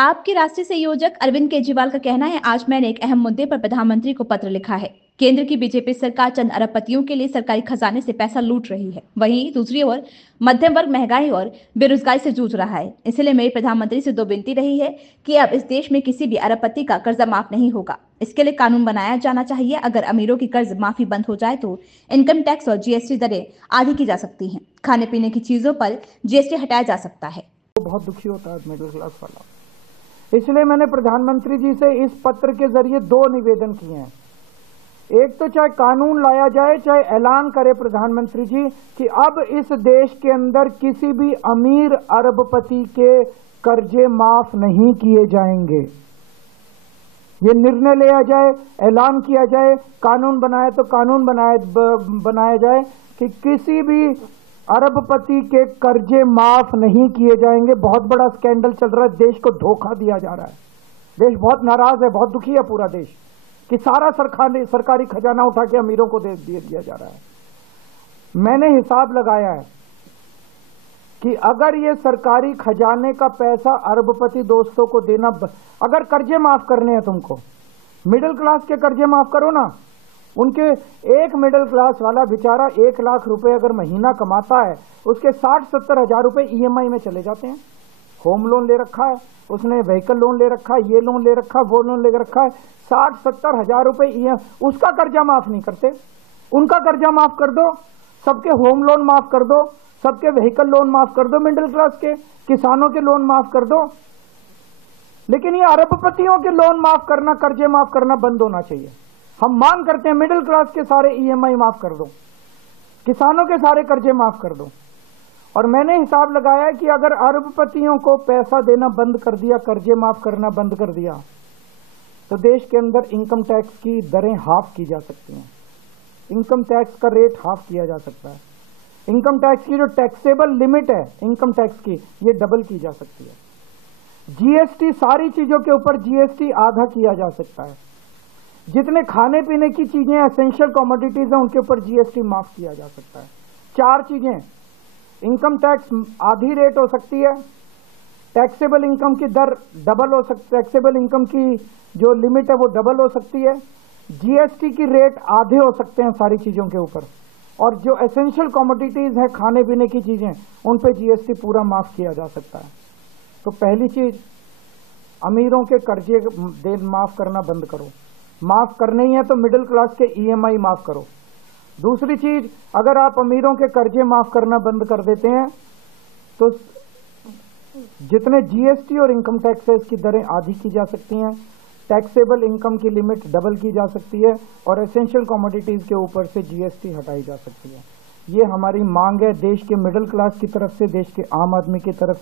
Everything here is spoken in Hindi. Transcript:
आपके राष्ट्रीय संयोजक अरविंद केजरीवाल का कहना है, आज मैंने एक अहम मुद्दे पर प्रधानमंत्री को पत्र लिखा है। केंद्र की बीजेपी सरकार चंद अरबपतियों के लिए सरकारी खजाने से पैसा लूट रही है। वहीं दूसरी ओर मध्यम वर्ग महंगाई और बेरोजगारी से जूझ रहा है। इसलिए मेरी प्रधानमंत्री से दो विनती रही है कि अब इस देश में किसी भी अरबपति का कर्जा माफ नहीं होगा। इसके लिए कानून बनाया जाना चाहिए। अगर अमीरों की कर्ज माफी बंद हो जाए तो इनकम टैक्स और जीएसटी दरें आधी की जा सकती हैं। खाने पीने की चीजों पर जीएसटी हटाया जा सकता है। बहुत दुखी होता है मिडिल क्लास वाला। इसलिए मैंने प्रधानमंत्री जी से इस पत्र के जरिए दो निवेदन किए हैं। एक तो चाहे कानून लाया जाए, चाहे ऐलान करे प्रधानमंत्री जी कि अब इस देश के अंदर किसी भी अमीर अरबपति के कर्जे माफ नहीं किए जाएंगे। ये निर्णय लिया जाए, ऐलान किया जाए, कानून बनाए तो कानून बनाया जाए कि किसी भी अरबपति के कर्जे माफ नहीं किए जाएंगे। बहुत बड़ा स्कैंडल चल रहा है, देश को धोखा दिया जा रहा है। देश बहुत नाराज है, बहुत दुखी है पूरा देश कि सारा सरकारी खजाना उठा के अमीरों को दे दिया जा रहा है। मैंने हिसाब लगाया है कि अगर ये सरकारी खजाने का पैसा अरबपति दोस्तों को देना, अगर कर्जे माफ करने हैं तुमको, मिडिल क्लास के कर्जे माफ करो ना। उनके एक मिडिल क्लास वाला बेचारा 1 लाख रुपए अगर महीना कमाता है, उसके 60-70 हजार रुपए ईएमआई में चले जाते हैं। होम लोन ले रखा है उसने, व्हीकल लोन ले रखा है, ये लोन ले रखा है, वो लोन ले रखा है, 60-70 हजार रुपए उसका कर्जा माफ नहीं करते। उनका कर्जा माफ कर दो, सबके होम लोन माफ कर दो, सबके व्हीकल लोन माफ कर दो, मिडिल क्लास के किसानों के लोन माफ कर दो। लेकिन ये अरबपतियों के लोन माफ करना, कर्जे माफ करना बंद होना चाहिए। हम मांग करते हैं मिडिल क्लास के सारे ईएमआई माफ कर दो, किसानों के सारे कर्जे माफ कर दो। और मैंने हिसाब लगाया कि अगर अरबपतियों को पैसा देना बंद कर दिया, कर्जे माफ करना बंद कर दिया, तो देश के अंदर इनकम टैक्स की दरें हाफ की जा सकती हैं। इनकम टैक्स का रेट हाफ किया जा सकता है। इनकम टैक्स की जो टैक्सेबल लिमिट है इनकम टैक्स की, ये डबल की जा सकती है। जीएसटी, सारी चीजों के ऊपर जीएसटी आधा किया जा सकता है। जितने खाने पीने की चीजें एसेंशियल कमोडिटीज हैं उनके ऊपर जीएसटी माफ किया जा सकता है। 4 चीजें, इनकम टैक्स आधी रेट हो सकती है, टैक्सेबल इनकम की दर डबल हो सकती है, टैक्सेबल इनकम की जो लिमिट है वो डबल हो सकती है, जीएसटी की रेट आधे हो सकते हैं सारी चीजों के ऊपर, और जो एसेंशियल कमोडिटीज है खाने पीने की चीजें उन पे जीएसटी पूरा माफ किया जा सकता है। तो पहली चीज, अमीरों के कर्जे माफ करना बंद करो। माफ करने ही है तो मिडिल क्लास के ईएमआई माफ करो। दूसरी चीज, अगर आप अमीरों के कर्जे माफ करना बंद कर देते हैं तो जितने जीएसटी और इनकम टैक्स है इसकी दरें आधी की जा सकती हैं, टैक्सेबल इनकम की लिमिट डबल की जा सकती है, और एसेंशियल कमोडिटीज के ऊपर से जीएसटी हटाई जा सकती है। ये हमारी मांग है देश के मिडिल क्लास की तरफ से, देश के आम आदमी की तरफ से।